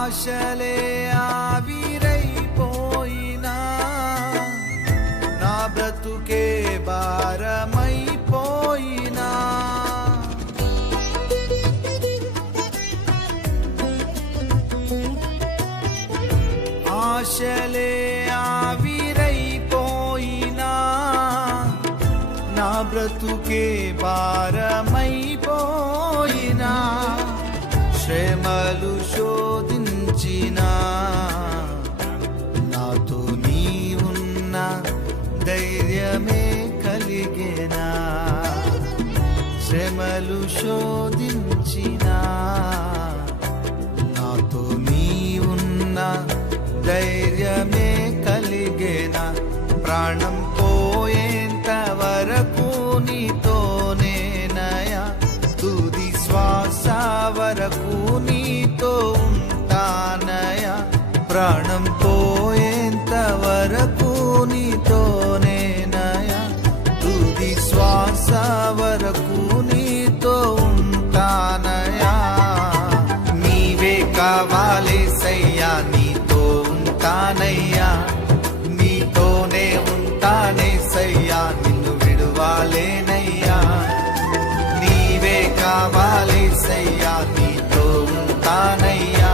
ఆశలే ఆవిరైపోయినా నా బ్రతుకే భారమైపోయినా ఆశలే ఆవిరైపోయినా నా బ్రతుకే భారమైపోయినా శ్రమలు శోధించినా నాతో నీ ఉన్న ధైర్యమే కలిగేనా శ్రమలు శోధించినా నాతో నీ ఉన్న ధైర్యమే కలిగేనా ప్రాణం పోయేంత వరకు నీతోనేనయా తుది శ్వాస వరకు నీతో ఉంటానయా ప్రాణం పోయేంత వరకు నీతోనేనయా తుది శ్వాస వరకు నీతో ఉంటానయా నీవే కావాలేసయ్యా నీతో ఉంటానయ్యా నీతోనే ఉంటానేసయ్యా నిన్ను విడువాలేనయ్యా నీవే కావాలేసయ్యా నీతో ఉంటానయ్యా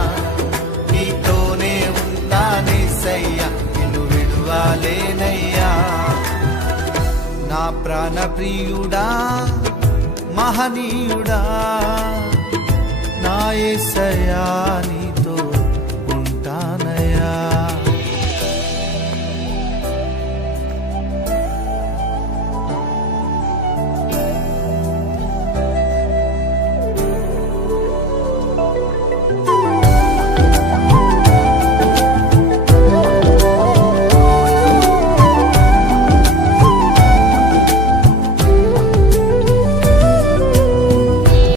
నీతోనే ఉంటానేసయ్యా నిన్ను విడువాలేనయ్యా నా ప్రాణ ప్రియుడా మహనీయుడా నా యేసయ్యా